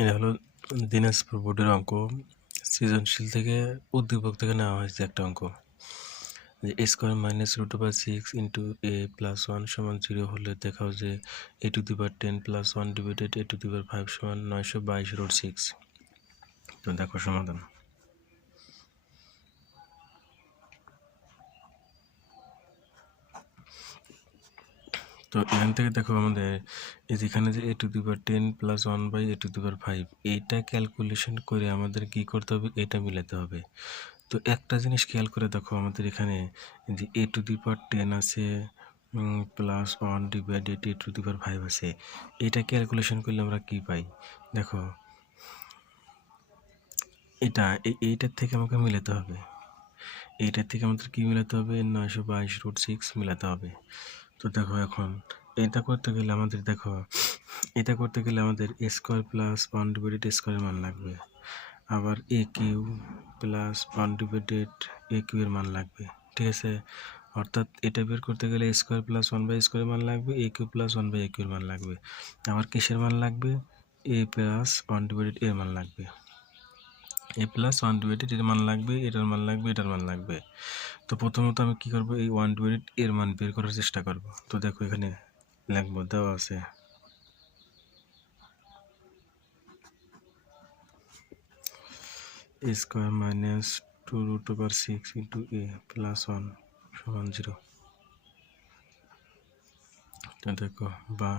এটা হলো দিনাজপুর বোর্ডের অঙ্ক। সৃজনশীল থেকে উদ্দীপক থেকে নেওয়া হয়েছে একটা অঙ্ক, যে A square minus root over 6 into A plus 1 সমান 0 হলে দেখাও যে A to the power 10 plus 1 divided A to the power 5 সমান 922 রুট 6। তো দেখো সমাধান। তো এখান থেকে দেখো আমাদের এই যেখানে যে A to the power 10 plus 1 by A to the power 5, এইটা ক্যালকুলেশন করে আমাদের কি করতে হবে, এটা মিলাতে হবে। তো একটা জিনিস খেয়াল করে দেখো, আমাদের এখানে যে এ টু দি পাওয়ার 10 আছে plus 1 divided A to the power 5 আছে, এটা ক্যালকুলেশন করলে আমরা কি পাই দেখো, এইটার থেকে আমাকে মিলাতে হবে, এইটার থেকে আমাদের কি মিলাতে হবে, 922 রুট 6 মিলাতে হবে। তো দেখো এখন এটা করতে গেলে আমাদের এ স্কোয়ার প্লাস 1 ডিভাইডেড এ স্কোয়ারের মান লাগবে, আবার A cube plus 1 divided A cube এর মান লাগবে, ঠিক আছে। অর্থাৎ এটা বের করতে গেলে এ স্কোয়ার প্লাস 1 বাই স্কোয়ারের মান লাগবে, A cube plus 1 by A cube এর মান লাগবে, আবার কিসের মান লাগবে, এ প্লাস 1 ডিভাইডেড এর মান লাগবে, এ প্লাস 1 ডিভাইডেড এর মান লাগবে, এটার মান লাগবে, এটার মান লাগবে। তো প্রথমত আমি কি করব, এই 1 ডিভাইডেড এর মান বের করার চেষ্টা করব। তো দেখো এখানে লিখবো, দেওয়া আছে a square minus 2 root over 6 into A plus 1 সমান 0। তো দেখো, বা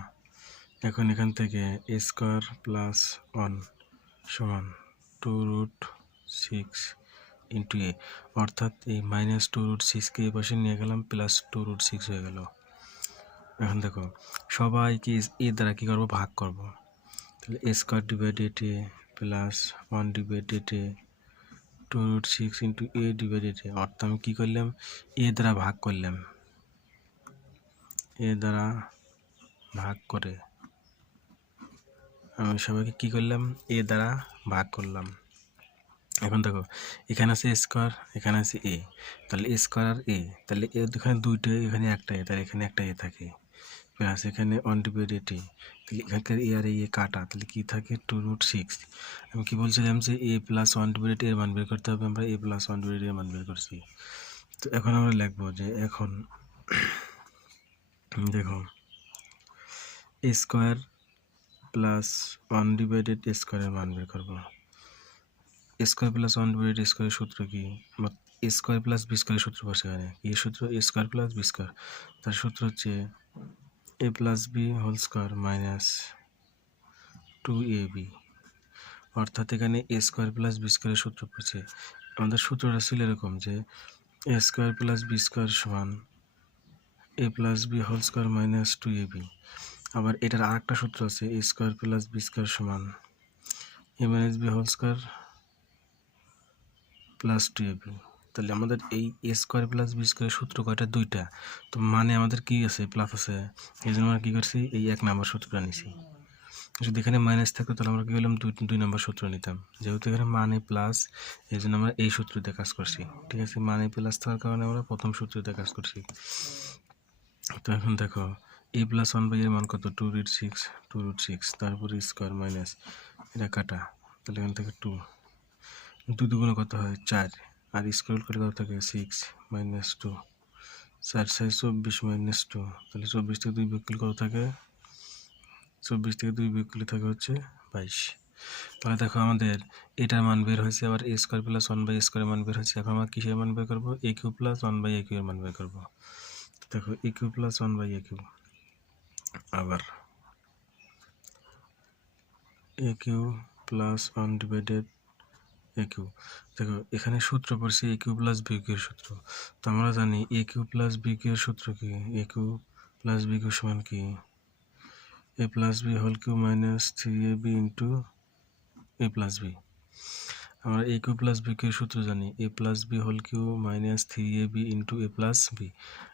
এখন এখান থেকে এ স্কোয়ার প্লাস 1 সমান 2 রুট 6 ইন্টু এ, অর্থাৎ এই মাইনাস 2 রুট 6কে এই পাশে নিয়ে গেলাম, প্লাস 2 রুট 6 হয়ে গেল। এখন দেখো সবাইকে এ দ্বারা কী করবো, ভাগ করব। তাহলে এ স্কোয়ার ডিভাইডেড এ প্লাস 1 ডিভাইডেড এ 2 রুট 6 ইন্টু এ ডিভাইডেড এ, অর্থাৎ আমি কী করলাম, এ দ্বারা ভাগ করলাম, এ দ্বারা ভাগ করে আমি সবাইকে কী করলাম, এ দ্বারা ভাগ করলাম। এখন দেখো এখানে আছে স্কোয়ার, এখানে আছে এ, তাহলে এ স্কোয়ার আর এ, তাহলে এখানে দুইটা, এখানে একটা এ, তাহলে এখানে একটা এ থাকে, প্লাস এখানে 1 ডিভাইডেড এ, তাহলে এখানকার এ আর এ কাটা, তাহলে কি থাকে 2 রুট 6। আমি কি বলছিলাম যে এ প্লাস 1 ডিভাইডেড এর মান বের করতে হবে, আমরা এ প্লাস 1 ডিভাইডেড এর মান বের করছি। তো এখন আমরা লিখবো যে এখন দেখো এ স্কোয়ার প্লাস 1 ডিভাইডেড এ স্কোয়ারের মান বের করবো। এ স্কোয়ার প্লাস 1 ডিভাইডেড এ স্কোয়ারের সূত্র কি, এ স্কোয়ার প্লাস বি স্কোয়ারের সূত্র বসে, এখানে কি সূত্র, A square plus B square, তার সূত্র হচ্ছে A plus B whole square minus 2ab, অর্থাৎ এখানে এ স্কোয়ার প্লাস বি স্কোয়ারের সূত্র পড়ছে। আমাদের সূত্রটা ছিল এরকম যে A square plus B square সমান A plus B whole square minus 2ab, আবার এটার আর একটা সূত্র আছে, A square plus B square সমান A minus B whole square plus 2ab। তাহলে আমাদের এই এ স্কোয়ার প্লাস বি স্কোয়ারের সূত্র কয়টা, দুইটা। তো মানে আমাদের কি আছে, প্লাস আছে, এই জন্য আমরা কী করছি, এই 1 নম্বর সূত্রটা নিছি। যদি এখানে মাইনাস থাকতো তাহলে আমরা কী করলাম, 2 নম্বর সূত্র নিতাম। যেহেতু এখানে মানে প্লাস, এই জন্য আমরা এই সূত্রতে কাজ করছি, ঠিক আছে। মানে প্লাস থাকার কারণে আমরা প্রথম সূত্রতে কাজ করছি। তো এখন দেখো এ প্লাস 1 বাই এর মান কত, 2 রুট 6, তারপরে স্কোয়ার মাইনাস এটা কাটা, তাহলে এখান থেকে 2 দুগুণে কত হয় 4, আর স্কোয়ার করে কত থাকে 6 মাইনাস 2, 4 6 24 মাইনাস 2, তাহলে 24 থেকে 2 বিয়োগ করলে কত থাকে, 24 থেকে 2 বিয়োগ করলে থাকে হচ্ছে 22। তাহলে দেখো আমাদের এটার মান বের হয়েছে, আবার এ স্কোয়ার প্লাস 1 বাই স্কোয়ারের মান বের হয়েছে। এখন আমরা কিসের মান বের করবো, A cube plus 1 by A cube এর মান বের করবো। দেখো A cube plus 1 by A cube, আবার A cube plus 1 divided A cube. দেখো এখানে সূত্র পড়ছে A cube plus B cube এর সূত্র। তো আমরা জানি A cube plus B cube এর সূত্র কি, A cube plus B cube সমান কি, A plus B whole cube minus 3ab into A plus B. আমরা A cube plus B cube সূত্র জানি, A plus B whole cube minus 3ab into A plus B.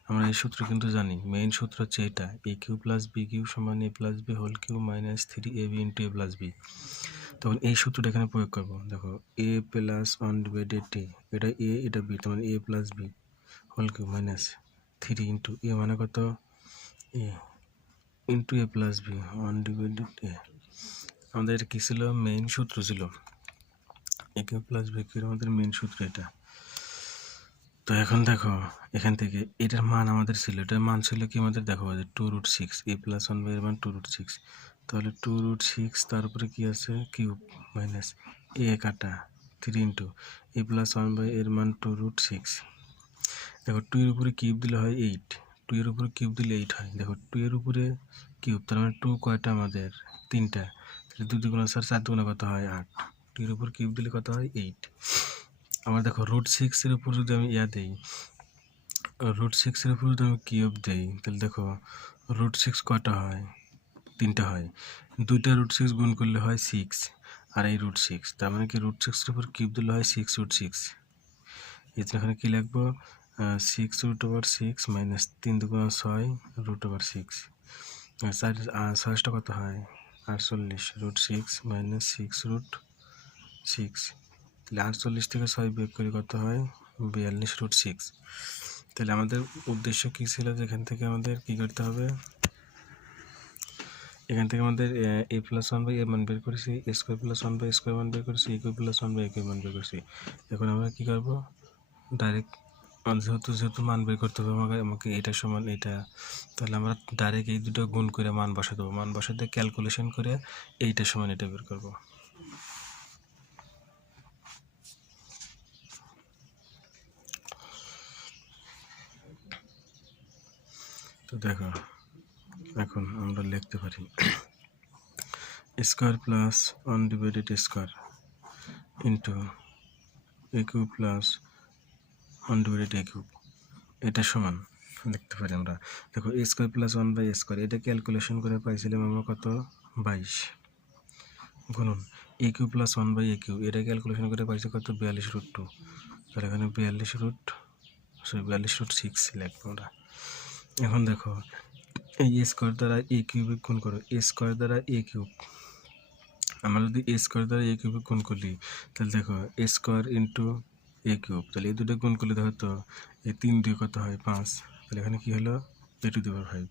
আমরা এই সূত্র কিন্তু জানি, মেইন সূত্র হচ্ছে এটা, A cube plus B cube সমান A plus B whole cube minus 3ab into A plus B. তখন এই সূত্রটা এখানে প্রয়োগ করবো। দেখো এ প্লাস 1 ডিভাইডেড এ, এটা এ এটা বি, তার মানে A plus B whole cube minus 3 into A মানে কত, A into A plus B 1 divided A, আমাদের এটা কী ছিল, মেইন সূত্র ছিল, এ কিউ প্লাস বি কিউর আমাদের মেইন সূত্র এটা। তো এখন দেখো এখান থেকে এটার মান আমাদের ছিল, এটার মান ছিল কি আমাদের, দেখো যে 2√6, এ প্লাস 1 বাই এর মান 2√6, তাহলে 2√6 তার উপরে কি আছে কিউব মাইনাস এ কাটা 3 ইন্টু এ প্লাস 1 বাই এর মান 2√6। দেখো 2 এর উপরে কিউব দিলে হয় 8, 2 এর উপরে কিউব দিলে 8 হয়। দেখো 2 এর উপরে কিউব, তার মানে 2 কয়টা আমাদের, 3টা, তাহলে 2 দুগুণা 4, 4 দুগুণা কত হয় 8, 2 এর উপর কিউব দিলে কত হয় 8। আবার দেখো √6 এর উপর যদি আমি দিই, √6 এর উপর যদি আমি কিউব দিই, তাহলে দেখো √6 কয়টা হয়, 3টা হয়, 2টা √6 গুণ করলে হয় 6, আর এই √6, তার মানে কি √6 এর উপর কিউব দিলে হয় 6√6। এই যে এখানে কি লিখবো, 6√6 মাইনাস 3 দুগুণা 6 √6, 6টা কত হয় 48, √6 মাইনাস 6√6, তাহলে 48 থেকে 6 বিয়োগ করে কত হয় 42√6। তাহলে আমাদের উদ্দেশ্য কী ছিল, যে এখান থেকে আমাদের কী করতে হবে, এখান থেকে আমাদের এ প্লাস 1 বাই এ মান বের করেছি, A square plus 1 by square মান বের করেছি, A cube plus 1 by A cube মান বের করেছি। এখন আমরা কী করবো, ডাইরেক্ট যেহেতু মান বের করতে হবে আমাকে এটা সমান এটা, তাহলে আমরা ডাইরেক্ট এই দুটো গুণ করে মান বসা দেবো, মান বসাতে ক্যালকুলেশন করে এইটা সমান এটা বের করবো। তো দেখো এখন আমরা লিখতে পারি square plus 1 divided square into A cube plus 1 divided A cube, এটা সমান লিখতে পারি আমরা। দেখো A square plus 1 by square, এটা ক্যালকুলেশন করে পাইছিলাম আমরা কত 22, গুণন A cube plus 1 by A cube, এটা ক্যালকুলেশন করে পাইছি কত 42√2, তাহলে এখানে 42√6 লিখবো আমরা। এখন দেখো এই স্কোয়ার দ্বারা এ কিউবে গুণ করো, এ স্কোয়ার দ্বারা এ কিউব, আমরা যদি এ স্কোয়ার দ্বারা এ কিউবে গুণ করি, তাহলে দেখো A square into A cube, তাহলে এই দুটো গুণ করলে দেখো তো এই 3 2 কত হয় 5, তাহলে এখানে কি হলো a⁵।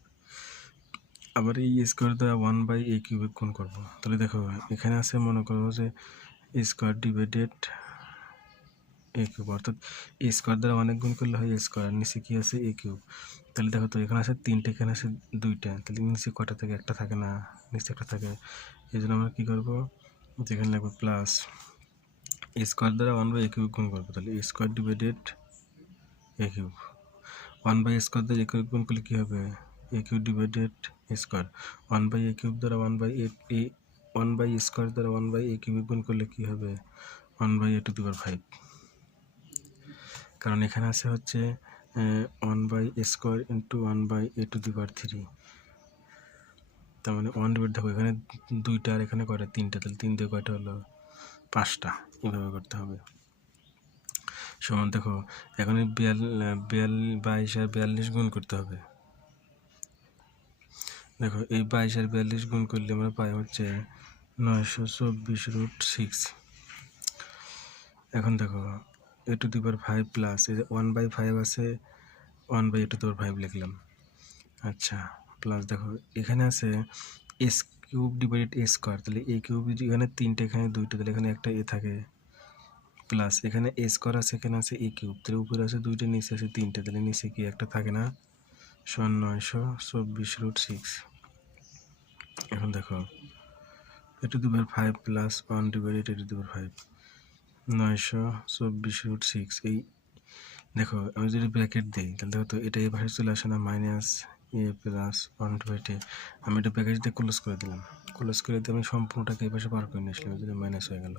আবার এই স্কোয়ার দ্বারা 1 বাই এ কিউবে গুণ করবো, তাহলে দেখো এখানে আছে মনে করবো যে স্কোয়ার ডিভাইডেড এ কিউব, অর্থাৎ এ স্কোয়ার দ্বারা অনেক গুণ করলে হয় স্কোয়ার, নিচে কি আছে এ কিউব। তাহলে দেখো তো এখানে আছে 3টে, এখানে আছে 2টা, তাহলে নিচে কটা থাকে, একটা থাকে না, নিচে একটা থাকে। এই জন্য আমরা কী করবো, যেখানে লাগবে প্লাস স্কোয়ার দ্বারা 1 বাই এ কিউব গুণ করবো, তাহলে square divided A cube, 1 by square দ্বারা এ কিউব গুণ করলে কী হবে a cube divided square, 1 by a cube দ্বারা 1 বাই স্কোয়ার দ্বারা 1 বাই এ কিউব গুণ করলে কী হবে 1 বাই a⁵, কারণ এখানে আছে হচ্ছে 1 by square into 1 by a⁵, তার মানে 1 ডিভাইড, দেখো এখানে 2টা আর এখানে কয়টা 3টা, তাহলে 3 দিয়ে কয়টা হলো 5টা, এভাবে করতে হবে। সমান দেখো এখন 22 আর 42 গুণ করতে হবে। দেখো এই 22 আর 42 গুণ করলে আমরা পাই হচ্ছে 924√6। এখন দেখো a⁵ প্লাস এই যে 1/5 আছে, 1 বাই a⁵ লিখলাম। আচ্ছা প্লাস দেখো এখানে আছে এস কিউব ডিভাইডেড এ স্কোয়ার, তাহলে এ কিউব এখানে 3টে, এখানে 2টা, তাহলে এখানে একটা এ থাকে, প্লাস এখানে এ স্কোয়ার আছে, এখানে আছে এ কিউব, তাহলে উপরে আছে 2টে, নিচে আছে 3টে, তাহলে নিচে কি একটা থাকে না, সমান 924√6। এখন দেখো a⁵ প্লাস 1 ডিভাইডেড a⁵, 924√6। এই দেখো আমি যদি ব্র্যাকেট দিই, তাহলে দেখো তো এটা এই পাশে চলে আসে না, মাইনাস এ প্লাস 1 ডিভাইডেড, আমি এটা ব্র্যাকেট দিয়ে ক্লোজ করে দিলাম, ক্লোজ করে দিয়ে আমি সম্পূর্ণটাকে এই পাশে পার করে নিয়ে আসলাম, যদি মাইনাস হয়ে গেল।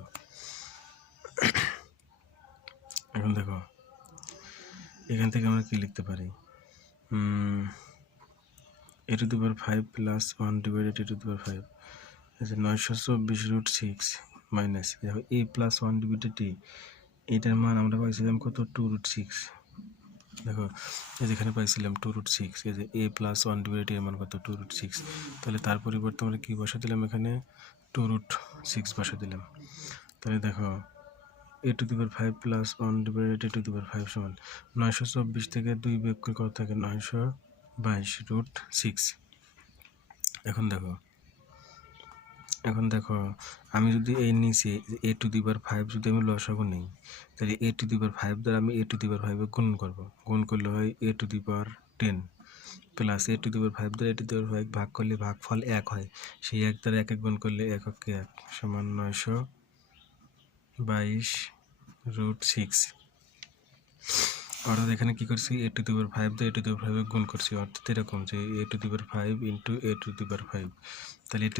এখন দেখো এখান থেকে আমরা কি লিখতে পারি, a⁵ plus 1 divided a⁵, 924√6 minus দেখো এ প্লাস 1 ডিভাইডেড এটার মান আমরা পাইছিলাম কত 2√6, দেখো এই যেখানে পাইছিলাম 2√6, এই যে এ প্লাস 1 ডিভাইডেড এর মান কত 2√6, তাহলে তার পরিবর্তে আমরা কী বসা দিলাম, এখানে 2√6 বসা দিলাম। তাহলে দেখো a⁵ প্লাস 1 ডিভাইডেড a⁵ সমান 924 থেকে 2 বিয়োগ করে কত থাকে 922√6। এখন দেখো এখন দেখো আমি যদি এই নিচে a⁵ যদি আমি লসাগু নেই, তাহলে a⁵ দ্বারা আমি a⁵ গুণ করব। গুণ করলে হয় a⁻10 প্লাস a⁵ দ্বারা a⁵ ভাগ করলে ভাগফল 1 হয়। সেই 1 দ্বারা 1 গুণ করলে 1 × 1 সমান 922√6। অর্থাৎ এখানে কি করছি a⁵ দিয়ে a⁵ গুণ করছি, অর্থাৎ এরকম যে a⁵ ইন্টু a⁵, তাহলে a⁵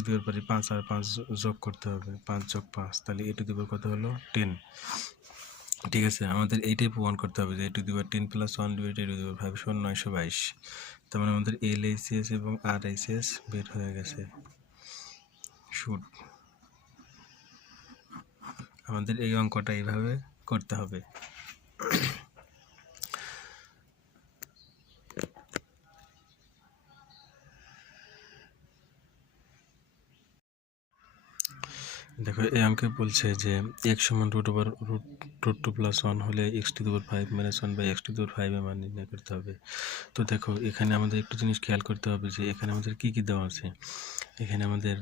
5 আর 5 যোগ করতে হবে, 5 + 5, তাহলে a⁵ কত হলো 10। ঠিক আছে, আমাদের এইটাই প্রমাণ করতে হবে যে a⁻10 + 1 / a⁵ সমান 922। তার মানে আমাদের LHS এবং RHS বের হয়ে গেছে। শুট আমাদের এই অঙ্কটা এইভাবে করতে হবে। দেখো এই অঙ্কে বলছে যে x সমান √2 + 1 হলে x⁵ - 1/x⁵ এর মান নির্ণয় করতে হবে। তো দেখো এখানে আমাদের একটু জিনিস খেয়াল করতে হবে যে এখানে আমাদের কি কি দেওয়া আছে। এখানে আমাদের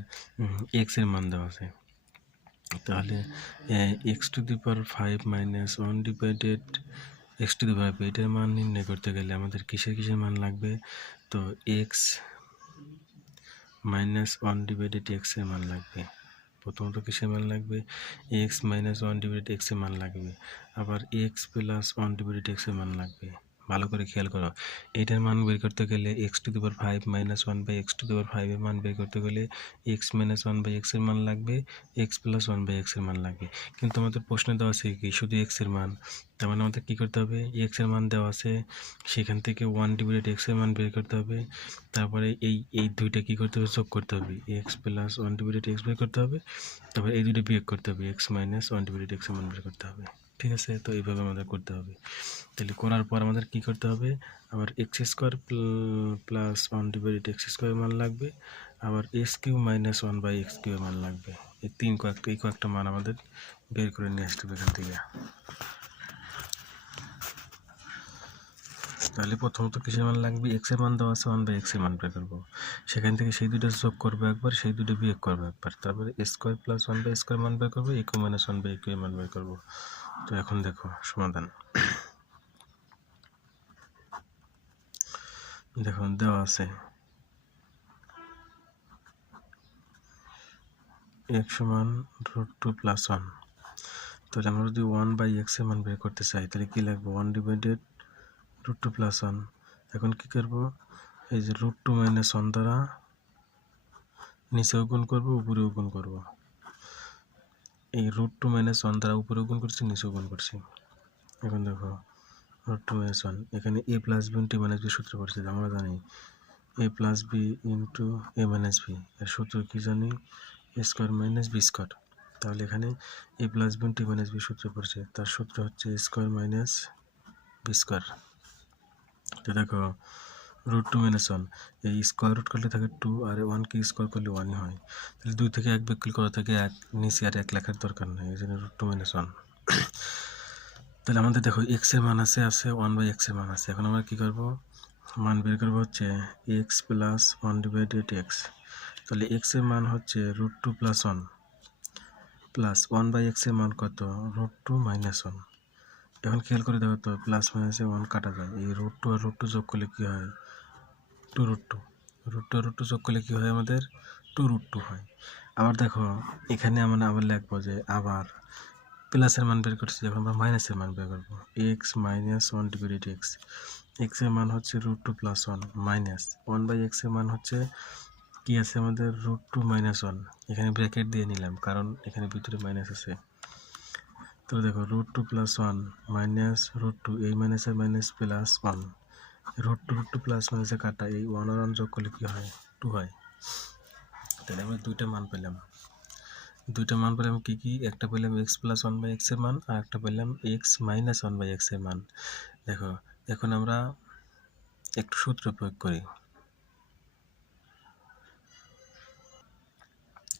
x এর মান দেওয়া আছে, তাহলে x⁵ - 1 ডিভাইডেড x⁵, এটার মান নির্ণয় করতে গেলে আমাদের কিসের মান লাগবে। তো x - 1 ডিভাইডেড x এর মান লাগবে। প্রথমত কিসের মান লাগবে, x - 1 ডিভাইডেড x এর মান লাগবে, আবার x + 1 ডিভাইডেড x এর মান লাগবে। ভালো করে খেয়াল করো, এটার মান বের করতে গেলে x⁵ - 1/x⁵ এর মান বের করতে গেলে x - 1/x এর মান লাগবে, x + 1/x এর মান লাগবে। কিন্তু আমাদের প্রশ্নে দেওয়া আছে কি শুধু x এর মান, তার মানে আমাদের কী করতে হবে, x এর মান দেওয়া আছে, সেখান থেকে 1 ডিভাইডেড x এর মান বের করতে হবে, তারপরে এই দুইটা কী করতে হবে, যোগ করতে হবে, x + 1 ডিভাইডেড x বের করতে হবে, তারপরে এই দুইটা বিয়োগ করতে হবে, x - 1 ডিভাইডেড x এর মান বের করতে হবে। ঠিক আছে, তো এইভাবে আমাদের করতে হবে। তাহলে করার পর আমাদের কি করতে হবে, আবার x² + 1 ডিভাইডেড x² এর মান লাগবে, আবার s³ - 1/x³ এর মান লাগবে। এই কয়েকটা মান আমাদের বের করে নিয়ে আসতে হবে এখান থেকে। তাহলে প্রথমত কিসের মান লাগবে, x এর মান দেওয়া আছে, 1/x এর মান বের করবো, সেখান থেকে সেই দুটো যোগ করবো একবার, সেই দুটো বিয়োগ করবো একবার, তারপরে a² + 1/² মান বের করবো, a³ - 1/a² মান বের করবো। তো এখন দেখো সমাধান। দেখুন দেওয়া আছে x সমান √2 + 1, তাহলে আমরা যদি 1/x এর মান বের করতে চাই তাহলে কি লাগবে, 1 ডিভাইডেড √2 + 1। এখন কি করব, এই যে √2 - 1 দ্বারা নিচেও গুণ করবো, উপরেও গুণ করবো। এই √2 - 1 দ্বারা উপরেও গুণ করছি, নিচেও গুণ করছি। এখন দেখো √2 - 1, এখানে a + b * a - b সূত্র পড়ছে, আমরা জানি a + b * a - b এর সূত্র কি জানি, a² - b²। তাহলে এখানে a + b * a - b সূত্র পড়ছে, তার সূত্র হচ্ছে a² - b²। তো দেখো √2 - 1, এই স্কোয়ার রুট করলে থাকে 2, আর 1কে স্কোয়ার করলে 1ই হয়। তাহলে 2 থেকে 1 বিয়োগ করলে কত থাকে 1, নিচে আর 1 লেখার দরকার নেই, এই জন্য √2 - 1। তাহলে আমাদের দেখো x এর মান আছে 1/x এর মান আছে। এখন আমরা কি করব, মান বের করবো হচ্ছে x + 1 ডিভাইডেড x। তাহলে x এর মান হচ্ছে √2 + 1 প্লাস 1/x এর মান কত, √2 - 1। এখন খেয়াল করে দেখো তো, প্লাস মাইনাসে 1 কাটা যায়, এই √2 আর √2 যোগ করলে কী হয়, 2√2। √2 আর √2 যোগ করলে কী হয় আমাদের, 2√2 হয়। আবার দেখো এখানে আমরা আবার লিখবো যে আবার প্লাসের মান বের করছি, যখন আমরা মাইনাসের মান বের করবো, x - 1 ডিভাইডেড x। x এর মান হচ্ছে √2 + 1 মাইনাস 1/x এর মান হচ্ছে কি আছে আমাদের, √2 - 1। এখানে ব্র্যাকেট দিয়ে নিলাম কারণ এখানে ভিতরে মাইনাস আছে। তো দেখো √2 + 1 মাইনাস √2, এই মাইনাসের মাইনাস প্লাস 1, √2 প্লাস মাইনাসে কাটা, এই 1 আর 1 যোগ করলে কী হয়, 2 হয়। তাহলে আমরা দুইটা মান পেলাম কি কি, একটা পেলাম x + 1/x এর মান, আর একটা পেলাম x - 1/x এর মান। দেখো এখন আমরা একটু সূত্র প্রয়োগ করি।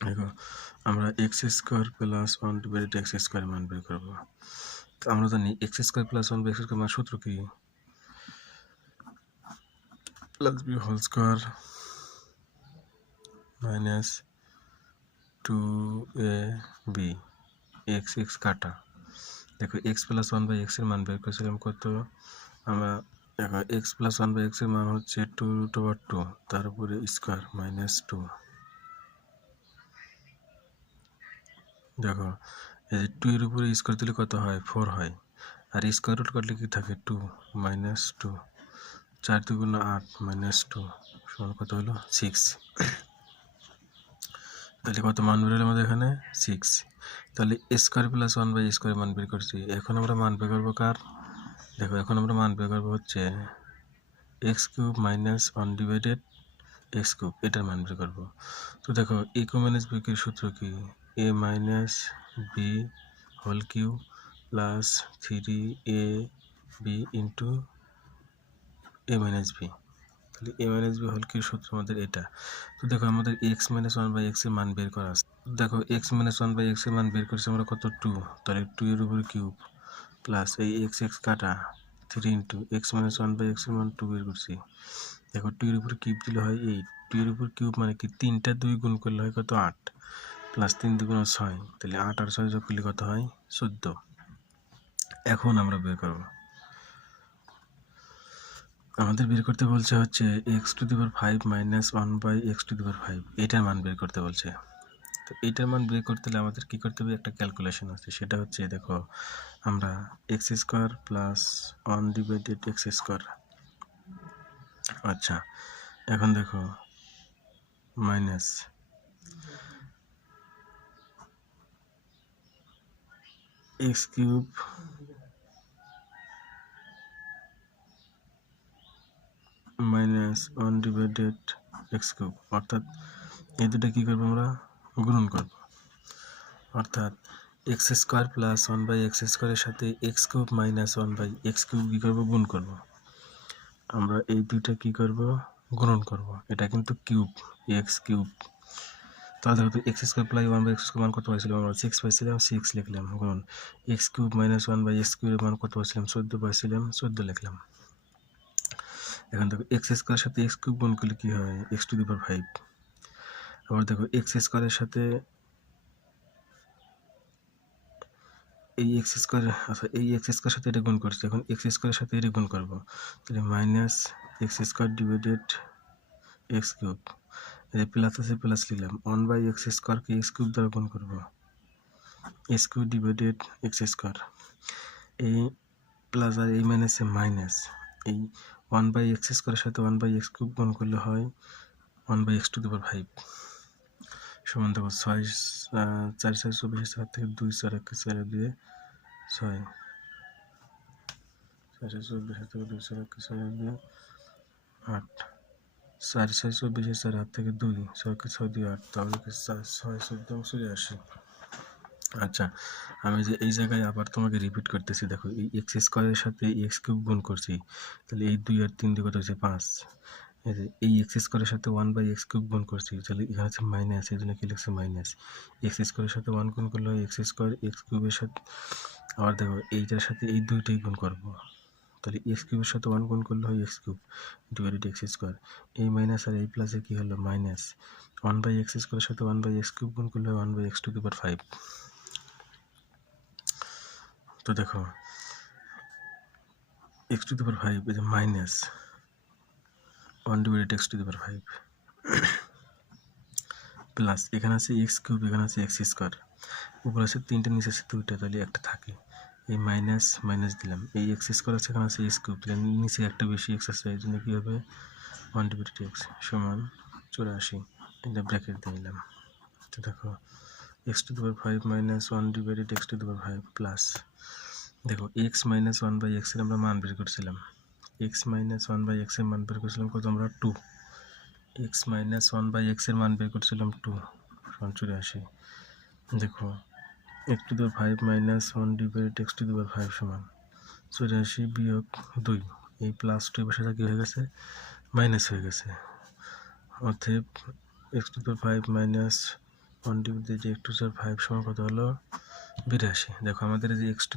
দেখো আমরা x² + 1 ডিভাইডেড x² মান বের করবো। তো আমরা জানি x² + 1/x² মান সূত্র কি, +b² - 2ab এক্স এক্স কাটা। দেখো এক্স প্লাস ওয়ান বাই এক্সের মান বের করেছিলাম কত আমরা। দেখো এক্স প্লাস ওয়ান বাই এক্সের মান হচ্ছে 2√2 তার উপরে স্কোয়ার -2। দেখো এই যে 2 এর উপরে স্কোয়ার দিলে কত হয় 4 হয়, আর স্কোয়ার রুট করলে কি থাকে 2 -2, 4 2 8 -2 সমান কত হলো 6। তাহলে কত মান বের হলো আমাদের এখানে 6। তাহলে square plus one by square মান বের করছি। এখন আমরা মান বের করবো কার, দেখো এখন আমরা মান বের করবো হচ্ছে x cube minus 1 divided x cube, এটার মান বের করবো। তো দেখো এ মাইনাস বি এর সূত্র কি, a minus B whole cube plus 3ab into a minus b. তাহলে a minus B whole cube সূত্র আমাদের এটা। তো দেখো আমাদের এক্স মাইনাস ওয়ান বাই এক্সের মান বের করা আছে। দেখো এক্স মাইনাস ওয়ান বাই এক্সের মান বের করছি আমরা কত 2, তাহলে 2 এর উপরে কিউব প্লাস এই এক্স এক্স কাটা 3 into x minus one by এক্সের মান 2 বের করছি। দেখো 2 এর উপরে কিউব দিলে হয় 8, 2 এর উপর কিউব মানে কি 3টা 2 গুণ করলে হয় কত 8 প্লাস 3 2 6, তাহলে 8 আর 6 যোগ করলে কত হয় 14। এখন আমরা বের করব, আমাদের বের করতে বলছে হচ্ছে x⁵ মাইনাস 1 বাই x⁵, এটার মান বের করতে বলছে। তো এইটার মান বের করতে হলে আমাদের কী করতে হবে, একটা ক্যালকুলেশন আছে, সেটা হচ্ছে দেখো আমরা x square plus 1 divided x square. আচ্ছা এখন দেখো minus x cube minus 1 divided x cube, অর্থাৎ এই দুটো কী করবো আমরা গুণন করব, অর্থাৎ x square plus 1 by x স্কোয়ারের সাথে x cube minus 1 by x cube কী করবো গুণ করব। আমরা এই দুইটা কী করব গুণন করব, এটা কিন্তু কিউব এক্স কিউব। তাহলে দেখো x square plus 1 by x square মান কত পাইছিলাম আমরা 6 পাইছিলাম, 6 লিখলাম, গুণ x cube minus 1 by x কিউবের মান কত পাইছিলাম 14 পাইছিলাম, 14 লিখলাম। এখন দেখো এক্স স্কোয়ারের সাথে এক্স কিউব গুণ করলে কী হয় x⁵। আবার দেখো এক্স স্কোয়ারের সাথে এই এক্স স্কোয়ার, আচ্ছা এই এক্স স্কোয়ারের সাথে এটা গুণ করছি, এখন এক্স স্কোয়ারের সাথে এটা গুণ করবো, তাহলে minus x square divided x cube, এই প্লাস আছে প্লাস লিখলাম, 1 বাই এক্স স্কোয়ারকে এক্স কিউব দ্বারা গুণ করবো, x cube divided x square, এই প্লাস আর এই মাইনাসে মাইনাস, এই 1 বাই এক্স স্কোয়ারের সাথে 1 বাই এক্স কিউব গুণ করলে হয় 1 বাই x⁵ সমান দেখো 6 4 4 24 4 থেকে 2 4 1 4 দিয়ে 6 4 24 থেকে 2 4 1 4 দিয়ে 8 4 4 24 4 8 থেকে 2 6 6 দিয়ে 8, তাহলে 6 14 80। আচ্ছা আমি যে এই জায়গায় আবার তোমাকে রিপিট করতেছি, দেখো এই এক্স স্কোয়ারের সাথে এক্স কিউব গুণ করছি, তাহলে এই 2 আর 3 দিয়ে কত হচ্ছে 5, এই এক্স স্কোয়ারের সাথে 1 বাই এক্স কিউব গুণ করছি, তাহলে এখানে হচ্ছে মাইনাস, এই জন্য কি লিখছে মাইনাস, এক্স স্কোয়ারের সাথে 1 গুণ করলে হয় এক্স স্কোয়ার, এক্স কিউবের সাথে আবার দেখো এইটার সাথে এই দুইটাই গুণ করবো, তাহলে এক্স কিউবের সাথে 1 গুণ করলে হয় x cube divided x square, এই মাইনাস আর এই প্লাসে কী হলো মাইনাস, 1 বাই এক্স স্কোয়ারের সাথে 1 বাই এক্স কিউব গুণ করলে হয় 1 বাই x⁵। তো দেখো x⁵ এই যে মাইনাস 1 ডিভাইডেড x⁵, প্লাস এখানে আছে এক্স কিউব, এখানে আছে এক্স স্কোয়ার, উপরে আছে 3টে নিচে আছে 2টা, তাহলে একটা থাকে, এই মাইনাস মাইনাস দিলাম, এই এক্স স্কোয়ার আছে এখানে আছে এক্স কিউব, তাহলে নিচে একটা বেশি এক্স আছে, এই জন্য কী হবে 1 ডিভাইডেড এক্স সমান 84, এটা ব্র্যাকেট দিয়ে দিলাম। তো দেখো x⁵ minus 1 divided x⁵ plus দেখো এক্স মাইনাস 1 বাই এক্সের আমরা মান বের করছিলাম, এক্স মাইনাস 1 বাই এক্সের মান বের করছিলাম কত আমরা 2, এক্স মাইনাস 1 বাই এক্সের মান বের করছিলাম 2 সমান 84। দেখো x⁵ মাইনাস 1 ডিভাইডেড x⁵ সমান 84 বিয়োগ 2, এই প্লাস 2 বসে কী হয়ে গেছে মাইনাস হয়ে গেছে, অতএব x⁵ মাইনাস 1 ডিভাইডেড x⁵ সমান কত হলো 82। দেখো আমাদের যে x⁵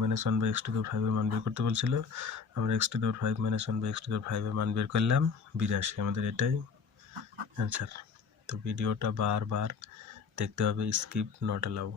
মাইনাস 1 বাই x⁵ এর মান বের করতে বলছিল, আমরা x⁵ মাইনাস 1 বাই x⁵ এর মান বের করলাম 82, আমাদের এটাই অ্যান্সার। তো ভিডিওটা বারবার দেখতে হবে স্কিপ নট অ্যালাউ।